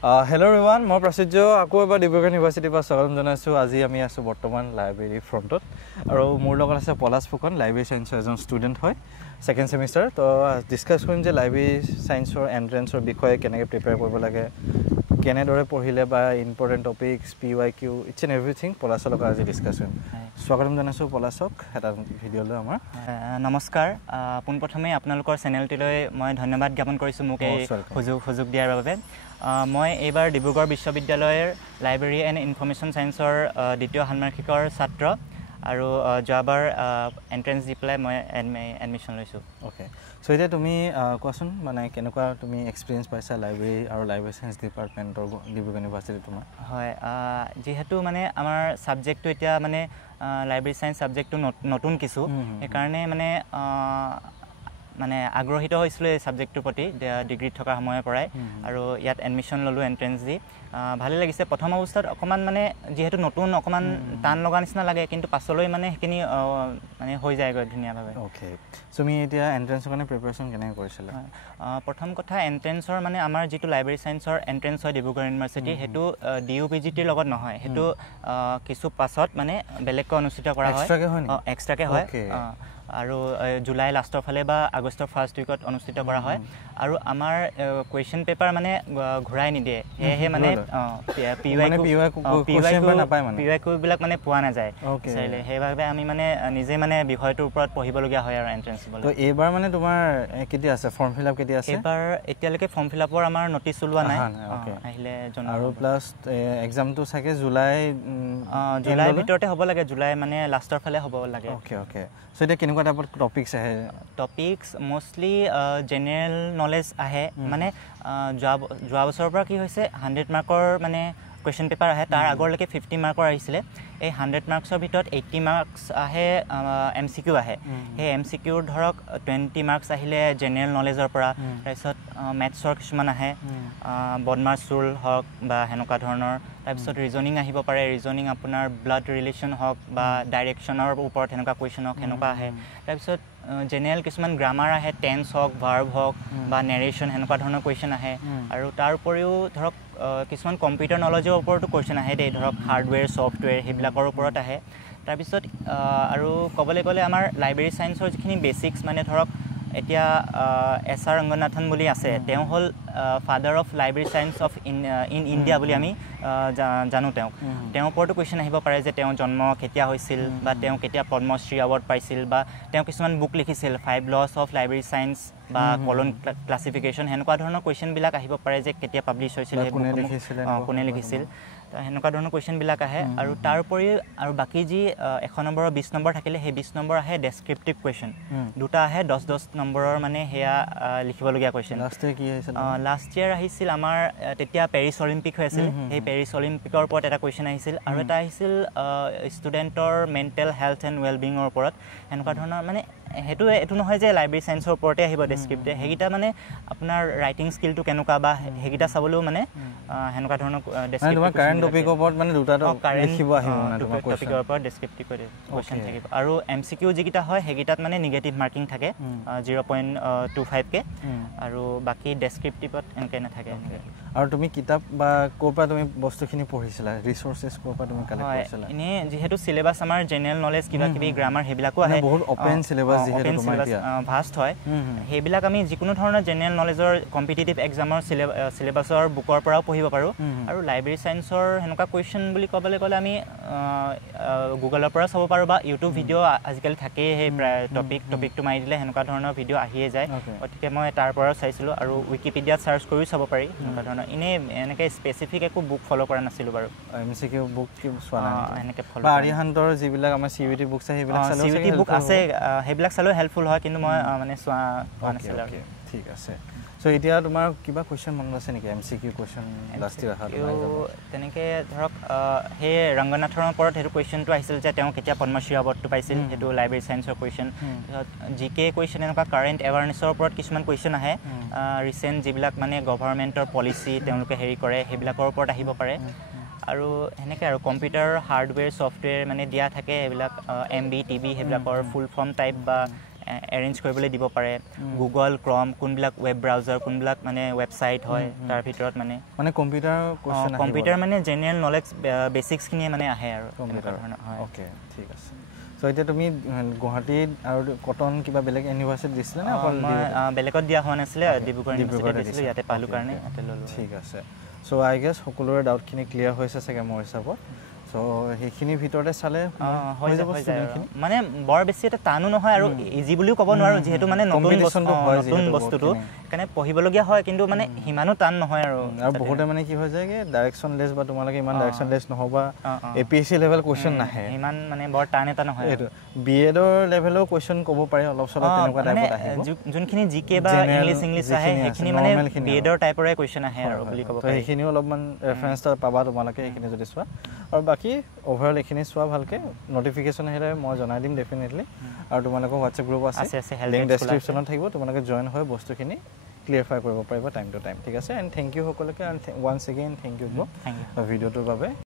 Hello everyone, মই প্ৰসিদ্ধ আকৌ এবাৰ ডিব্ৰুগড় ইউনিভাৰ্চিটিৰ পৰা স্বাগতম জনাইছো। আজি আমি আছো বৰ্তমান লাইব্ৰেৰী ফ্ৰণ্টত আৰু মোৰ লগত আছে পলাশ ফুকন, লাইব্ৰেৰী সায়েন্সৰ এজন ষ্টুডেন্ট হয়, সেকেন্ড সেমিষ্টাৰ। তো ডিসকাস কৰিম যে লাইব্ৰেৰী সায়েন্সৰ এন্ট্ৰেন্সৰ বিষয়ে কেনেকৈ প্ৰিপেয়াৰ কৰিব লাগে, কেনেদৰে পঢ়িলে বা important topics PYQ it's and everything পলাশৰ লগত আজি ডিসকাস কৰিম। স্বাগতম জনাইছো পলাশক এটা ভিডিঅ'লৈ আমাৰ। নমস্কাৰ, পোনপ্ৰথমে আপোনালোকৰ চেনেলটিলৈ মই ধন্যবাদ জ্ঞাপন কৰিছোঁ মোক এই সুযোগ দিয়াৰ বাবে। মই এইবাৰ ডিব্ৰুগড় বিশ্ববিদ্যালয়ৰ লাইব্ৰেৰী এণ্ড ইনফৰমেশ্যন ছায়েন্সৰ দ্বিতীয় ষান্মাসিকৰ ছাত্ৰ আৰু যোৱাবাৰ এণ্ট্ৰেন্স দি পেলাই মই এডমিশ্যন লৈছোঁ। অ'কে, চ' এতিয়া তুমি কোৱাচোন মানে কেনেকুৱা তুমি এক্সপিৰিয়েঞ্চ পাইছা লাইব্ৰেৰী আৰু লাইব্ৰেৰী ছায়েন্স ডিপাৰ্টমেণ্টৰ ডিব্ৰুগড় ইউনিভাৰ্চিটি তোমাৰ? হয়, যিহেতু মানে আমাৰ ছাবজেক্টটো এতিয়া মানে লাইব্ৰেৰী ছায়েন্স ছাবজেক্টটো নতুন কিছু, সেইকাৰণে মানে আগ্ৰহিত হৈছিলোঁ এই ছাবজেক্টটোৰ প্ৰতি ডিগ্ৰীত থকা সময়ৰ পৰাই আৰু ইয়াত এডমিশ্যন ল'লোঁ এণ্ট্ৰেন্স দি। ভালেই লাগিছে। প্ৰথম অৱস্থাত অকণমান মানে যিহেতু নতুন অকণমান টান লগা নিচিনা লাগে, কিন্তু পাছলৈ মানে সেইখিনি মানে হৈ যায়গৈ ধুনীয়াভাৱে। অ'কে, তুমি এতিয়া এণ্ট্ৰেন্সৰ কাৰণে প্ৰিপেৰেশ্যন কেনেকৈ কৰিছিলা? প্ৰথম কথা, এণ্ট্ৰেন্সৰ মানে আমাৰ যিটো লাইব্ৰেৰী ছায়েন্সৰ এণ্ট্ৰেন্স হয় ডিব্ৰুগড় ইউনিভাৰ্চিটি, সেইটো DUPGTৰ লগত নহয়, সেইটো কিছু পাছত মানে বেলেগকৈ অনুষ্ঠিত কৰা হয়, এক্সট্ৰাকৈ হয় আৰু জুলাই লাষ্টৰ ফালে বা আগষ্টৰ ফাৰ্ষ্ট উইকত অনুষ্ঠিত কৰা হয়। আৰু আমাৰ কুৱেশ্যন পেপাৰ মানে ঘূৰাই নিদিয়ে, সেয়েহে মানে PYQবিলাক মানে পোৱা নাযায়, সেইবাবে আমি মানে নিজে মানে বিষয়টোৰ ওপৰত পঢ়িবলগীয়া হয় আৰু এণ্ট্ৰেন্স দিবলৈ। এইবাৰ মানে তোমাৰ কেতিয়া আছে ফৰ্ম ফিল আপ কেতিয়া আছে? এইবাৰ এতিয়ালৈকে ফৰ্ম ফিল আপৰ আমাৰ নটিচ ওলোৱা নাই, আহিলে জনাব। আৰু প্লাছ এক্সামটো চাগে জুলাই ভিতৰতে হ'ব লাগে, জুলাই মানে লাষ্টৰ ফালে হ'ব লাগে। অ'কে অ'কে, চ' এতিয়া কেনেকুৱা টাইপত টপিকছ আহে? টপিকছ মষ্টলি জেনেৰেল নলেজ আহে, মানে যোৱা বছৰৰ পৰা কি হৈছে 100 মাৰ্কৰ মানে কুৱেশ্যন পেপাৰ আহে, তাৰ আগৰলৈকে 50 মাৰ্কৰ আহিছিলে। এই 100 মাৰ্কছৰ ভিতৰত 80 মাৰ্কছ আহে MCQ আহে। সেই MCQৰ ধৰক 20 মাৰ্কছ আহিলে জেনেৰেল নলেজৰ পৰা, তাৰপিছত মেথছৰ কিছুমান আহে, বদমাছ ৰুল হওক বা সেনেকুৱা ধৰণৰ, তাৰপিছত ৰিজনিং আহিব পাৰে, ৰিজনিং আপোনাৰ ব্লাড ৰিলেশ্যন হওক বা ডাইৰেকশ্যনৰ ওপৰত সেনেকুৱা কুৱেশ্যন হওক সেনেকুৱা আহে। তাৰপিছত জেনেৰেল কিছুমান গ্ৰামাৰ আহে, টেন্স হওক, ভাৰ্ব হওক বা নেৰেশ্যন সেনেকুৱা ধৰণৰ কুৱেশ্যন আহে। আৰু তাৰ উপৰিও ধৰক কিছুমান কম্পিউটাৰ নলেজৰ ওপৰতো কুৱেশ্যন আহে দেই, ধৰক হাৰ্ডৱেৰ ছফ্টৱেৰ সেইবিলাকৰ ওপৰত আহে। তাৰপিছত আৰু ক'বলৈ গ'লে আমাৰ লাইব্ৰেৰী ছায়েন্সৰ যিখিনি বেচিক্স মানে ধৰক এতিয়া SR ৰংগনাথন বুলি আছে, তেওঁ হ'ল father of library science of in India বুলি আমি জানো তেওঁক। তেওঁৰ ওপৰতো কুৱেশ্যন আহিব পাৰে যে তেওঁ জন্ম কেতিয়া হৈছিল বা তেওঁ কেতিয়া পদ্মশ্ৰী এৱাৰ্ড পাইছিল, বা তেওঁ কিছুমান বুক লিখিছিল 5 Laws of Library Science বা কলন ক্লাছিফিকেশ্যন, সেনেকুৱা ধৰণৰ কুৱেশ্যনবিলাক আহিব পাৰে যে কেতিয়া পাব্লিছ হৈছিল, কোনে লিখিছিল, সেনেকুৱা ধৰণৰ কুৱেশ্যনবিলাক আহে। আৰু তাৰ উপৰিও আৰু বাকী যি 100 নম্বৰৰ 20 নম্বৰ থাকিলে, সেই 20 নম্বৰ আহে ডেছক্ৰিপটিভ কুৱেশ্যন, দুটা আহে 10 নম্বৰৰ মানে সেয়া লিখিবলগীয়া কুৱেশ্যন। লাষ্ট ইয়েৰ আহিছিল আমাৰ তেতিয়া পেৰিছ অলিম্পিক হৈ আছিল, সেই পেৰিছ অলিম্পিকৰ ওপৰত এটা কুৱেশ্যন আহিছিল, আৰু এটা আহিছিল ষ্টুডেণ্টৰ মেণ্টেল হেল্থ এণ্ড ৱেলবিঙৰ ওপৰত। সেনেকুৱা ধৰণৰ মানে এইটো নহয় যে লাইব্ৰেৰী ছায়েন্সৰ ওপৰতে আহিব ডেছক্ৰিপ্টে, সেইকেইটা মানে আপোনাৰ ৰাইটিং স্কিলটো কেনেকুৱা বা সেইকেইটা চাবলৈও মানে সেনেকুৱা ধৰণৰ টপিকৰ ওপৰত ডেছক্ৰিপ্টিভ কুৱেশ্যন থাকিব। আৰু MCQ যিকেইটা হয় সেইকেইটাত মানে নিগেটিভ মাৰ্কিং থাকে 0.25কে, আৰু বাকী ডেছক্ৰিপ্টিভত এনেকৈ নাথাকে। আৰু তুমি কিতাপ বা ক'ৰ পৰা তুমি বস্তুখিনি পঢ়িছিলা, ৰিচোৰ্চেছ ক'ৰ পৰা তুমি কালেক্ট কৰিছিলা? এনেই যিহেতু চিলেবাছ আমাৰ জেনেৰেল নলেজ কিবা কিবি গ্ৰামাৰ সেইবিলাকো আহে, বহুত অপেন চিলেবাছ ভাষ্ট হয়, সেইবিলাক আমি যিকোনো ধৰণৰ জেনেৰেল নলেজৰ কম্পিটিটিভ এক্সামৰ চিলেবাছৰ বুকৰ পৰাও পঢ়িব পাৰোঁ। আৰু লাইব্ৰেৰী ছায়েন্সৰ সেনেকুৱা কুৱেশ্যন বুলি ক'বলৈ গ'লে আমি গুগলৰ পৰা চাব পাৰোঁ, বা ইউটিউব ভিডিঅ' আজিকালি থাকেই, সেই টপিকটো মাৰি দিলে সেনেকুৱা ধৰণৰ ভিডিঅ' আহিয়ে যায়, গতিকে মই তাৰ পৰাও চাইছিলোঁ। আৰু উইকিপিডিয়াত চাৰ্চ কৰিও চাব পাৰি সেনেকুৱা ধৰণৰ। এনেই এনেকৈ স্পেচিফিক একো বুক ফ'ল' কৰা নাছিলোঁ বাৰু। MCQ বুক চোৱা নাই এনেকৈ ফ'ল' আৰিহান্তৰ যিবিলাক আমাৰ CUET বুক আছে সেইবিলাক CUET বুক আছে, সেইবিলাক চালেও হেল্পফুল হয়, কিন্তু মই মানে চোৱা নাছিলোঁ। ঠিক আছে, চ' এতিয়া তোমাৰ কিবা কুৱেশ্যন মনত আছে নেকি MCQ কুৱেশ্যন লাষ্ট ইয়াৰ অহা? তেনেকৈ ধৰক সেই ৰংগনাথৰ ওপৰত সেইটো কুৱেশ্যনটো আহিছিল যে তেওঁ কেতিয়া পদ্মশ্ৰী এৱাৰ্ডটো পাইছিল, সেইটো লাইব্ৰেৰী ছায়েন্সৰ কুৱেশ্যন। তাৰপিছত GK কুৱেশ্যন, এনেকুৱা কাৰেণ্ট এৱাৰনেছৰ ওপৰত কিছুমান কুৱেশ্যন আহে, ৰিচেণ্ট যিবিলাক মানে গভৰ্ণমেণ্টৰ পলিচি তেওঁলোকে হেৰি কৰে সেইবিলাকৰ ওপৰত আহিব পাৰে। আৰু সেনেকৈ আৰু কম্পিউটাৰ হাৰ্ডৱেৰ ছফ্টৱেৰ মানে দিয়া থাকে, এইবিলাক MB TB সেইবিলাকৰ ফুল ফৰ্ম টাইপ বা এৰেঞ্জ কৰিবলৈ দিব পাৰে গুগল ক্ৰম কোনবিলাক ৱেব ব্ৰাউজাৰ কোনবিলাক মানে ৱেবছাইট হয় তাৰ ভিতৰত মানে কম্পিউটাৰ মানে জেনেৰেল নলেজ বেচিক্সখিনিয়ে মানে আহে আৰু কম্পিউটাৰ অ'কে ঠিক আছে চ' এতিয়া তুমি গুৱাহাটীত আৰু কটন কিবা বেলেগ ইউনিভাৰ্চিটি দিছিলে নে বেলেগত দিয়া হোৱা নাছিলে ডিব্ৰুগড় ইউনিভাৰ্চিটিত দিছিলোঁ ইয়াতে পালোঁ কাৰণে ইয়াতে ল'লোঁ ঠিক আছে চ' আই গেছ সকলোৰে ডাউটখিনি ক্লিয়াৰ হৈছে চাগে মোৰ হিচাপত চ' সেইখিনিৰ ভিতৰতে চালে হৈ যাব মানে বৰ বেছি এটা টানো নহয় আৰু ইজি বুলিও ক'ব নোৱাৰোঁ যিহেতু মানে নতুন বস্তুটো সেইকাৰণে পঢ়িবলগীয়া হয় কিন্তু মানে সিমানো টান নহয় আৰু বহুতে মানে কি হৈ যায় কি ডাইৰেকশ্যন লেছ বা তোমালোকে ইমান ডাইৰেকশ্যন লেছ নহ'বা APSC লেভেল কুৱেশ্যন নাহে ইমান মানে বৰ টান এটা নহয় এইটো BEdৰ লেভেলৰ কুৱেশ্যন ক'ব পাৰে অলপ চলপ তেনেকুৱা টাইপত আহিব যোনখিনি জিকে বা ইংলিছ আহে সেইখিনি মানে BEdৰ টাইপৰে কুৱেশ্যন আহে আৰু বুলি ক'ব পাৰি সেইখিনিও অলপমান ৰেফাৰেঞ্চ পাবা তোমালোকে সেইখিনি যদি চোৱা আৰু বাকী অভাৰঅল এইখিনি চোৱা ভালকৈ নটিফিকেশ্যন আহিলে মই জনাই দিম ডেফিনেটলি আৰু তোমালোকৰ হোৱাটছএপ গ্ৰুপ আছে লিংক ডেছক্ৰিপশ্যনত থাকিব তোমালোকে জইন হৈ বস্তুখিনি ক্লিয়াৰফাই কৰিব পাৰিবা টাইম টু টাইম ঠিক আছে এণ্ড থেংক ইউ সকলোকে and once again thank you bro ভিডিঅ'টোৰ বাবে